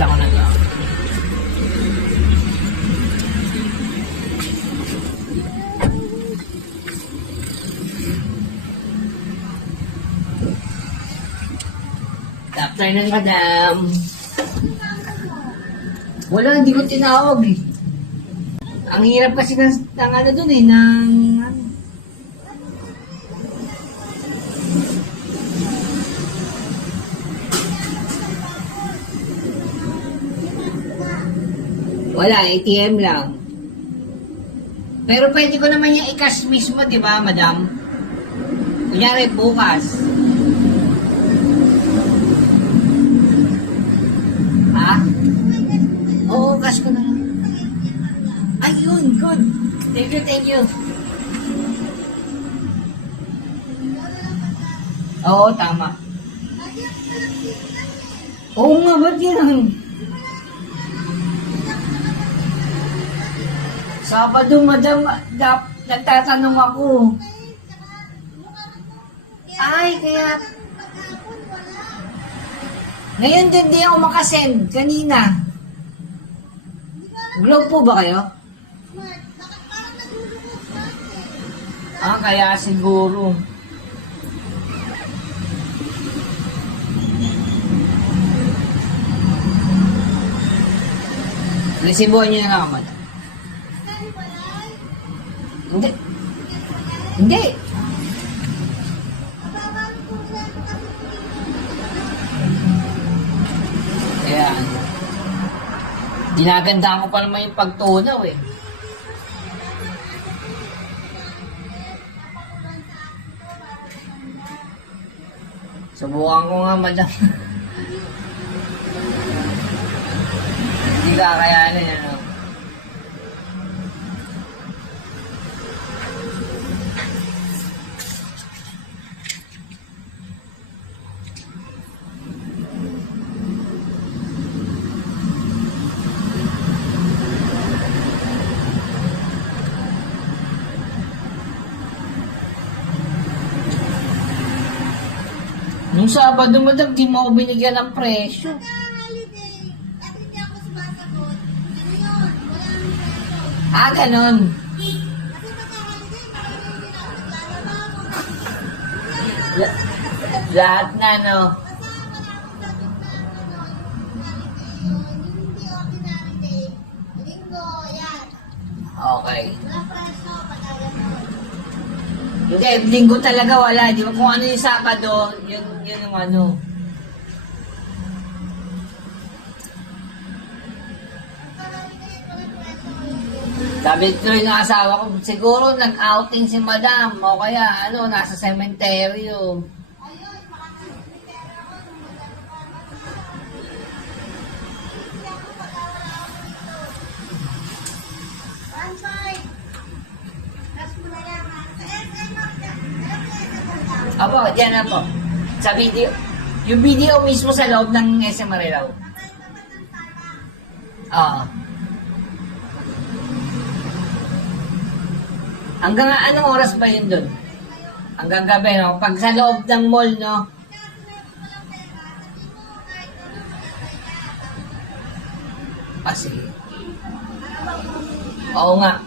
Tinda ko na. After ng madam. Wala, hindi ko tinawag. Ang hirap kasi ng, ng ano dun eh, ng Wala, ATM lang. Pero pwede ko naman yung i-cash mismo, di ba, madam? Kunyari, bukas. Ha? Oo, cash ko na lang. Ayun, good. Thank you, thank you. Oo, tama. Oo nga, ba't yun ang... Sabado, madam, dap, nagtatanong ako. Ay, kaya... Ngayon din di ako makasend, kanina. Globe po ba kayo? Ah, kaya siguro. Resibuhan niyo na lang, madam. Hindi. Hindi. Kaya, ginaganda ko pa naman yung pagtunaw eh. Subukan ko nga, madam. Hindi kakayanin, ano. Nung Sabado, madam, di mo ako binigyan ng presyo. ano. Ah, naglalaba. La- lahat na, no? Kasama Hindi, linggo talaga wala. Di ba kung ano yung Sabado, yun, yun yung ano. Sabi tuloy ng asawa ko, siguro nag-outing si madam o kaya ano, nasa sementeryo. One five. Tapos mo na lang ha. Sa SM, alam mo yung SM Apo, dyan na po. Sa video, yung video mismo sa loob ng SM Marilaw. Oo. Hanggang anong oras ba yun dun? Hanggang gabi, no? Pag sa loob ng mall, no? Yan. Ah, sige. Oo nga.